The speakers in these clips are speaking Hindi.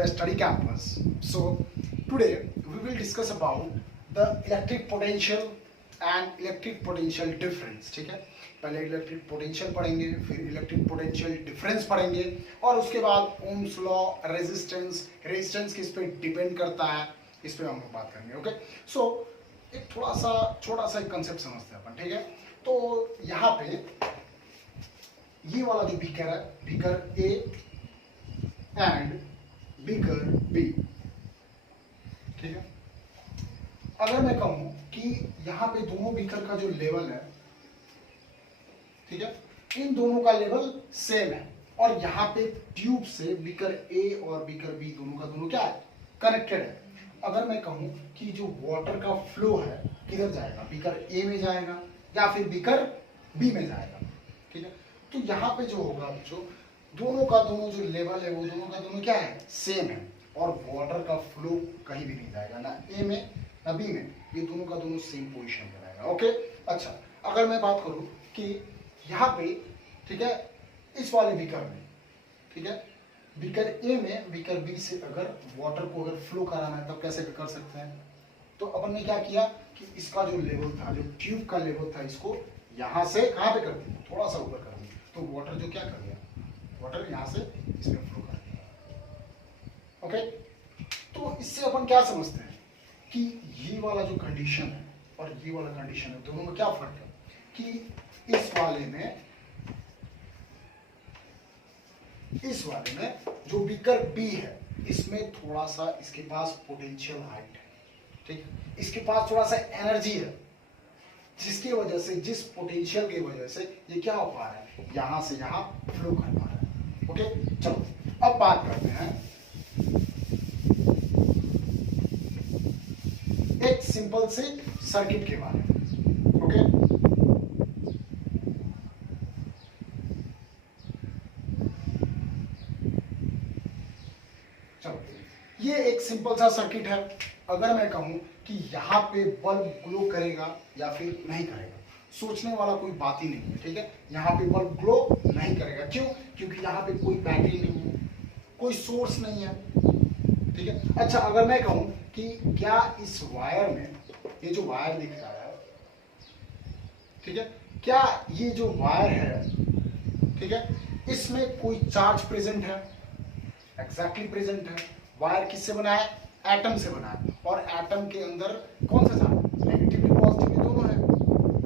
the study campus. So today we will discuss about the electric potential and electric potential difference. ठीक है, पहले इलेक्ट्रिक पोटेंशियल पढ़ेंगे, फिर इलेक्ट्रिक पोटेंशियल डिफरेंस पढ़ेंगे और उसके बाद ओम्स लॉ, रेजिस्टेंस किस पे डिपेंड करता है, इस पे हम लोग बात करेंगे. ओके, सो एक छोटा सा एक कंसेप्ट समझते हैं अपन. ठीक है, तो यहाँ पे ये वाला जो बीकर है, beaker A and beaker B. ठीक है, अगर मैं कहूं कि यहाँ पे दोनों बीकर का जो लेवल है, ठीक है, इन दोनों का लेवल सेम है और यहाँ पे ट्यूब से बीकर ए और बीकर बी दोनों का दोनों क्या है, कनेक्टेड है. अगर मैं कहूं कि जो वाटर का फ्लो है किधर जाएगा, बीकर ए में जाएगा या फिर बीकर बी में जाएगा. ठीक है, तो यहाँ पे जो होगा जो दोनों का दोनों जो लेवल है वो दोनों का दोनों क्या है, सेम है और वाटर का फ्लो कहीं भी नहीं जाएगा, ना ए में ना बी में, ये दोनों का दोनों सेम पोजीशन पे रहेगा. ओके, अच्छा अगर मैं बात करूं कि यहाँ पे, ठीक है, इस वाले बीकर में, ठीक है, बीकर ए में बीकर बी से अगर वाटर को अगर फ्लो कराना है तब कैसे कर सकते हैं. तो अपन ने क्या किया कि इसका जो लेवल था, जो ट्यूब का लेवल था, इसको यहाँ से कहाँ पे कर दिया, थोड़ा सा ऊपर कर दिया. तो वाटर जो क्या कर दिया, वाटर यहाँ से इसमें फ्लो कर दिया. ओके, तो इससे अपन क्या समझते हैं कि ये वाला जो कंडीशन है और ये वाला कंडीशन है, दोनों में क्या फर्क है कि इस वाले में जो बीकर बी है इसमें थोड़ा सा इसके पास पोटेंशियल हाइट है. ठीक, इसके पास थोड़ा सा एनर्जी है जिसकी वजह से, जिस पोटेंशियल की वजह से ये क्या हो पा रहा है, यहां से यहां फ्लो कर पा रहा है. ओके, चलो अब बात करते हैं एक सिंपल से सर्किट के बारे में. ओके, चलो ये एक सिंपल सा सर्किट है. अगर मैं कहूं कि यहाँ पे बल्ब ग्लो करेगा या फिर नहीं करेगा, सोचने वाला कोई बात ही नहीं है. ठीक है, यहाँ पे बल्ब ग्लो नहीं करेगा. क्यों? क्योंकि यहाँ पे कोई बैटरी नहीं है, कोई सोर्स नहीं है. ठीक है, अच्छा अगर मैं कहूं कि क्या इस वायर में, ये जो वायर दिख रहा है, ठीक है, क्या ये जो वायर है, ठीक है, इसमें कोई चार्ज प्रेजेंट है? एग्जैक्टली प्रेजेंट है. वायर किससे बना है? एटम से बना है. और एटम के अंदर कौन सा चार्ज, नेगेटिव पॉजिटिव दोनों है,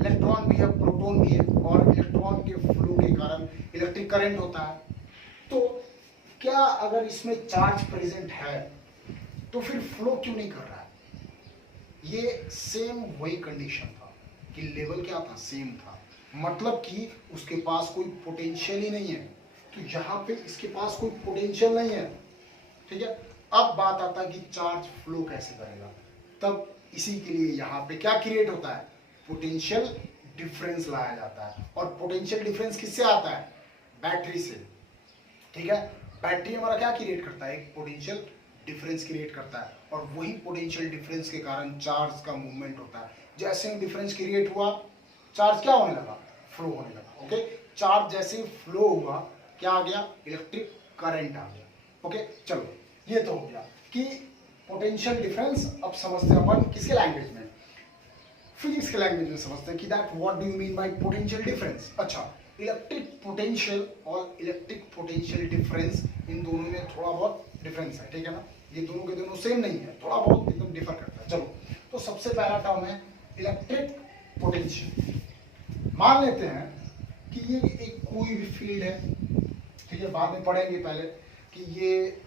इलेक्ट्रॉन भी है, प्रोटॉन भी है, और इलेक्ट्रॉन के फ्लो के कारण इलेक्ट्रिक करंट होता है. तो क्या अगर इसमें चार्ज प्रेजेंट है तो फिर फ्लो क्यों नहीं कर रहा है? ये सेम वही कंडीशन था कि लेवल क्या था, सेम था, मतलब कि उसके पास कोई पोटेंशियल ही नहीं है. तो यहाँ पे इसके पास कोई पोटेंशियल नहीं है. ठीक है, अब बात आता है कि चार्ज फ्लो कैसे करेगा. तब इसी के लिए यहाँ पे क्या क्रिएट होता है, पोटेंशियल डिफरेंस लाया जाता है. और पोटेंशियल डिफरेंस किससे आता है? बैटरी से. ठीक है, बैटरी हमारा क्या क्रिएट करता है, एक पोटेंशियल डिफरेंस क्रिएट करता है और वही पोटेंशियल डिफरेंस के कारण चार्ज का मूवमेंट होता है. जैसे ही डिफरेंस क्रिएट हुआ, चार्ज क्या होने लगा, फ्लो होने लगा. ओके, चार्ज जैसे ही फ्लो हुआ, क्या आ गया, इलेक्ट्रिक करंट आ गया. ओके, चलो ये तो हो गया कि पोटेंशियल डिफरेंस. अब समझते हैं अपन किसके लैंग्वेज में, फिजिक्स के लैंग्वेज में समझते हैं कि that what do you mean by potential difference. अच्छा, इलेक्ट्रिक पोटेंशियल और इलेक्ट्रिक पोटेंशियल डिफरेंस, इन दोनों में थोड़ा बहुत डिफरेंस है. ठीक है ना, ये दोनों के दोनों सेम नहीं है, थोड़ा बहुत एकदम डिफर करता है. चलो, तो सबसे पहला टर्म है इलेक्ट्रिक पोटेंशियल. मान लेते हैं कि ये एक कोई भी फील्ड है. ठीक है, बाद में पढ़ेंगे पहले कि ये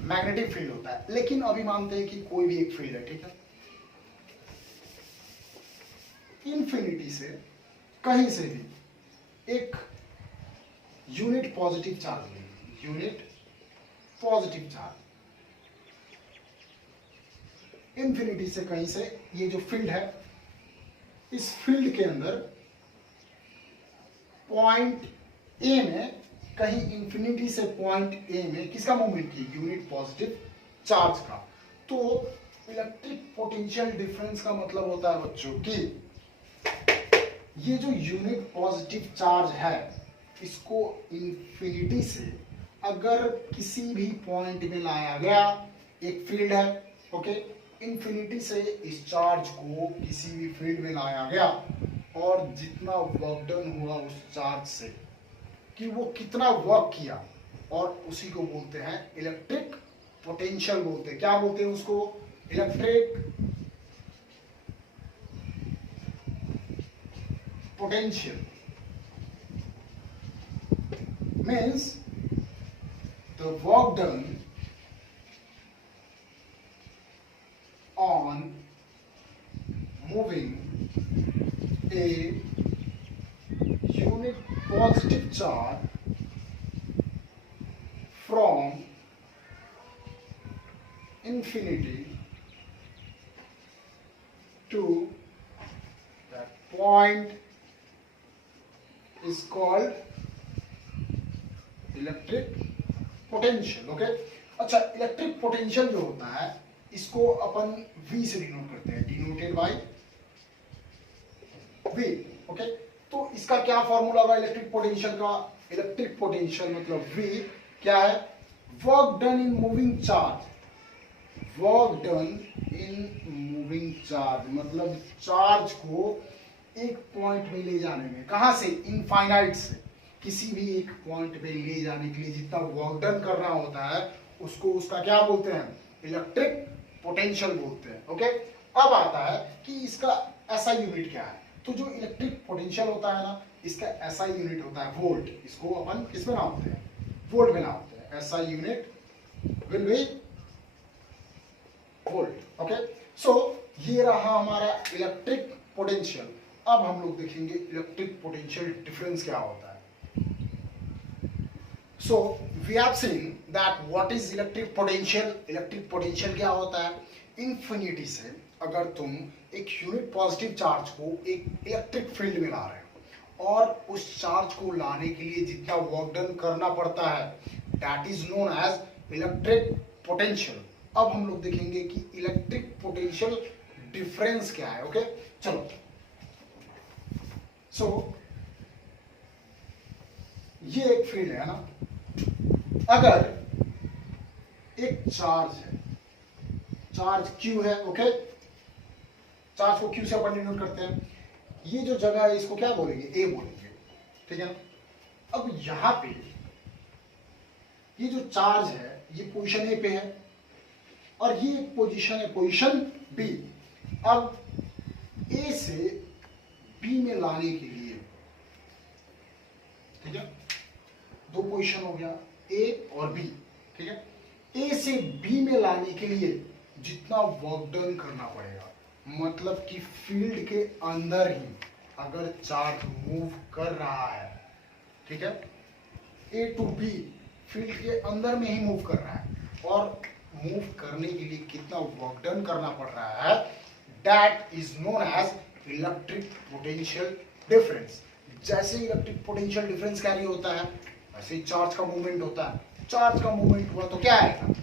मैग्नेटिक फील्ड होता है, लेकिन अभी मानते हैं कि कोई भी एक फील्ड है. ठीक है, इन्फिनिटी से कहीं से भी एक यूनिट पॉजिटिव चार्ज लेंगे, यूनिट पॉजिटिव चार्ज, इन्फिनिटी से कहीं से ये जो फील्ड है, इस फील्ड के अंदर पॉइंट ए में, कहीं इन्फिनिटी से पॉइंट ए में किसका मूवमेंट की, यूनिट पॉजिटिव चार्ज का. तो इलेक्ट्रिक पोटेंशियल डिफरेंस का मतलब होता है बच्चों कि ये जो यूनिट पॉजिटिव चार्ज है, इसको इन्फिनिटी से अगर किसी भी पॉइंट में लाया गया, एक फील्ड है, ओके, इन्फिनिटी से इस चार्ज को किसी भी फील्ड में लाया गया और जितना वर्क डन हुआ उस चार्ज से कि वो कितना वर्क किया, और उसी को बोलते हैं इलेक्ट्रिक पोटेंशियल बोलते हैं। क्या बोलते हैं उसको? Electric potential. Means the work done on moving a unit positive charge from infinity to that point is called electric potential. Okay, अच्छा, इलेक्ट्रिक पोटेंशियल जो होता है इसको अपन V से डिनोट करते हैं, डिनोटेड बाय V। ओके, तो इसका क्या फॉर्मूला होगा इलेक्ट्रिक पोटेंशियल का? इलेक्ट्रिक पोटेंशियल मतलब V क्या है? Work done in moving charge. Work done in moving charge मतलब चार्ज को एक पॉइंट में ले जाने में, कहां से? इनफाइनाइट से किसी भी एक पॉइंट में ले जाने के लिए जितना वर्क डन करना होता है उसको, उसका क्या बोलते हैं? इलेक्ट्रिक पोटेंशियल बोलते हैं। ओके, अब आता है कि इसका ऐसा यूनिट क्या है। तो जो इलेक्ट्रिक पोटेंशियल होता है ना, इसका ऐसा यूनिट होता है वोल्ट। इसको अपन किस में नापते हैं? वोल्ट में नापते हैं। ऐसा unit will be volt. Okay, so ये रहा हमारा इलेक्ट्रिक पोटेंशियल। अब हम लोग देखेंगे इलेक्ट्रिक पोटेंशियल डिफरेंस क्या होता है। So we have seen that what is electric potential. Electric potential क्या होता है? इन्फिनिटी से अगर तुम एक यूनिट पॉजिटिव चार्ज को एक इलेक्ट्रिक फील्ड में ला रहे हो और उस चार्ज को लाने के लिए जितना वर्क डन करना पड़ता है that is known as electric potential. अब हम लोग देखेंगे कि इलेक्ट्रिक पोटेंशियल डिफरेंस क्या है। ओके, चलो, सो ये एक फील्ड है ना, अगर एक चार्ज है, चार्ज Q है, ओके, चार्ज को Q से अपन डिनोट करते हैं। ये जो जगह है इसको क्या बोलेंगे? A बोलेंगे, ठीक है ना। अब यहां पे ये जो चार्ज है ये पोजीशन A पे है और ये एक पोजीशन है, पोजीशन B। अब A से B में लाने के लिए, ठीक है, दो पोजीशन हो गया A और B, ठीक है। A से B में लाने के लिए जितना वर्क डन करना पड़ेगा, मतलब कि फील्ड के अंदर ही अगर चार्ज मूव कर रहा है, ठीक है, A टू B फील्ड के अंदर में ही मूव कर रहा है और मूव करने के लिए कितना वर्क डन करना पड़ रहा है, that is known as electric potential difference. जैसे इलेक्ट्रिक पोटेंशियल डिफरेंस कैरी होता है वैसे ही चार्ज का मूवमेंट होता है। चार्ज का मूवमेंट हुआ तो क्या आएगा?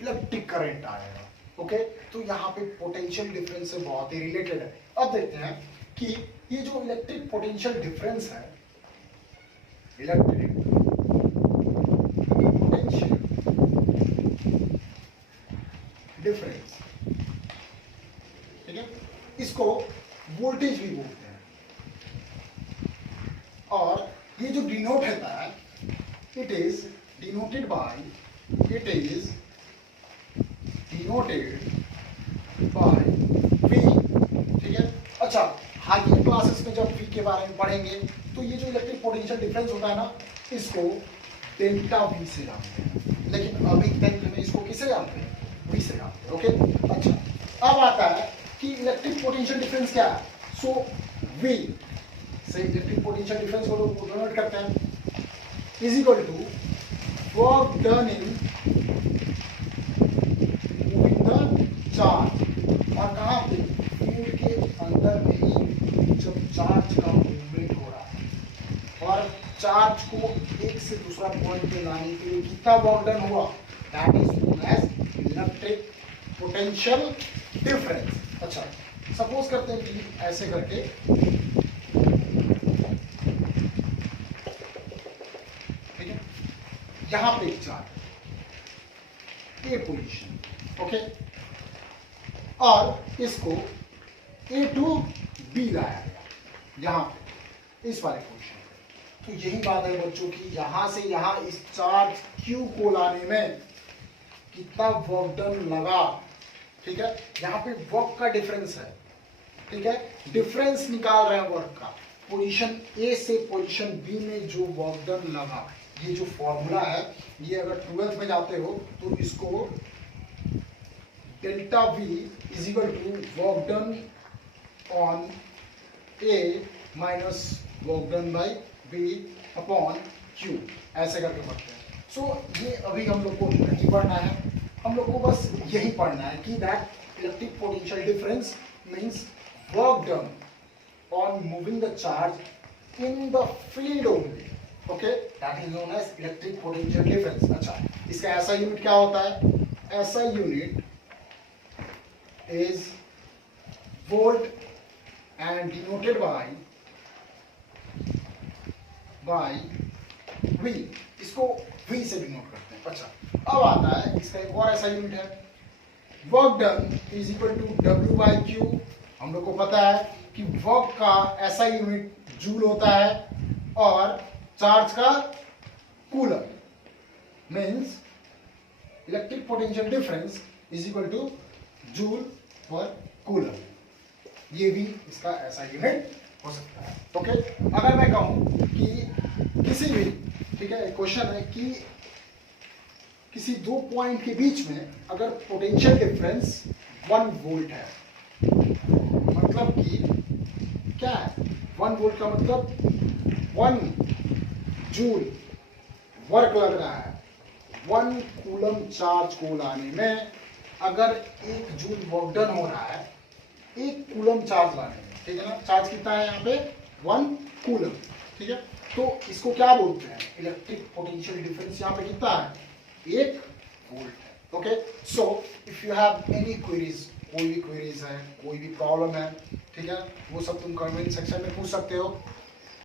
इलेक्ट्रिक करंट आएगा। ओके, तो यहाँ पे पोटेंशियल डिफरेंस से बहुत ही रिलेटेड है। अब देखते हैं कि ये जो इलेक्ट्रिक पोटेंशियल डिफरेंस है, इलेक्ट्रिक पोटेंशियल डिफरेंस, ठीक है, इसको वोल्टेज भी बोलते हैं। और ये जो डिनोट होता है, it is denoted by V, ठीक है। अच्छा, हायर क्लासेस में जब V के बारे में पढ़ेंगे तो ये जो इलेक्ट्रिक पोटेंशियल डिफरेंस होता है ना, इसको डेल्टा V से जानते हैं, लेकिन अभी तक में इसको किसे जानते हैं? V से जानते हैं। ओके, अच्छा, अब आता है कि इलेक्ट्रिक पोटेंशियल डिफरेंस क्या है। सो V से इलेक्ट्रिक पोटेंशियल डिफरेंस को डिनोट करते हैं is equal to work done in moving the charge, और कहाँ पे? फील्ड के अंदर में ही जब चार्ज का मूवमेंट हो रहा है और चार्ज को एक से दूसरा पॉइंट पे लाने के लिए कितना वर्क डन हुआ, that is known as electric potential difference. अच्छा, सपोज करते हैं कि ऐसे करके यहां पे एक चार्ज ए पोजीशन, ओके, और इसको ए टू बी लाया गया यहां पे इस वाले पोजीशन पे। तो यही बात है बच्चों की, यहां से यहां इस चार्ज क्यू को लाने में कितना वर्क डन लगा, ठीक है। यहां पे वर्क का डिफरेंस है, ठीक है, डिफरेंस निकाल रहे हैं वर्क का। पोजीशन ए से पोजीशन बी में जो वर्क डन लगा, ये जो फॉर्मूला है, ये अगर 12th में जाते हो तो इसको delta V is equal to work done on A minus work done by B upon Q, ऐसे करके पढ़ते हैं। सो ये अभी हम लोग को नहीं पढ़ना है, हम लोग को बस यही पढ़ना है कि that electric potential difference means work done on moving the charge in the field only, okay, that is known as electric potential difference। अच्छा, इसका ऐसा यूनिट क्या होता है? ऐसा unit is volt and denoted by V, इसको V से डिनोट करते हैं। अच्छा, अब आता है इसका एक और ऐसा यूनिट है, work done is equal to W by Q. हम लोग को पता है कि वर्क का ऐसा यूनिट जूल होता है और चार्ज का coulomb, means electric potential difference is equal two joule पर कूलम। ये भी इसका ऐसा यूनिट हो सकता है, ओके। अगर मैं कहूं कि किसी भी, ठीक है, क्वेश्चन है कि किसी दो पॉइंट के बीच में अगर पोटेंशियल डिफरेंस 1 वोल्ट है, मतलब कि क्या है 1 वोल्ट का मतलब 1 जूल वर्क लग रहा है, 1 कूलम चार्ज को लाने में अगर 1 जूल वर्क डन हो रहा है 1 कूलम चार्ज लाने में, ठीक है ना। चार्ज कितना है यहाँ पे 1 कूलम, ठीक है। तो इसको क्या बोलते हैं? इलेक्ट्रिक पोटेंशियल डिफरेंस यहाँ पे कितना है? 1 वोल्ट है, okay. So if you have any queries, कोई भी क्वेरीज है, कोई भी प्रॉब्लम है, ठीक है, वो सब तुम कमेंट सेक्शन में पूछ सकते हो।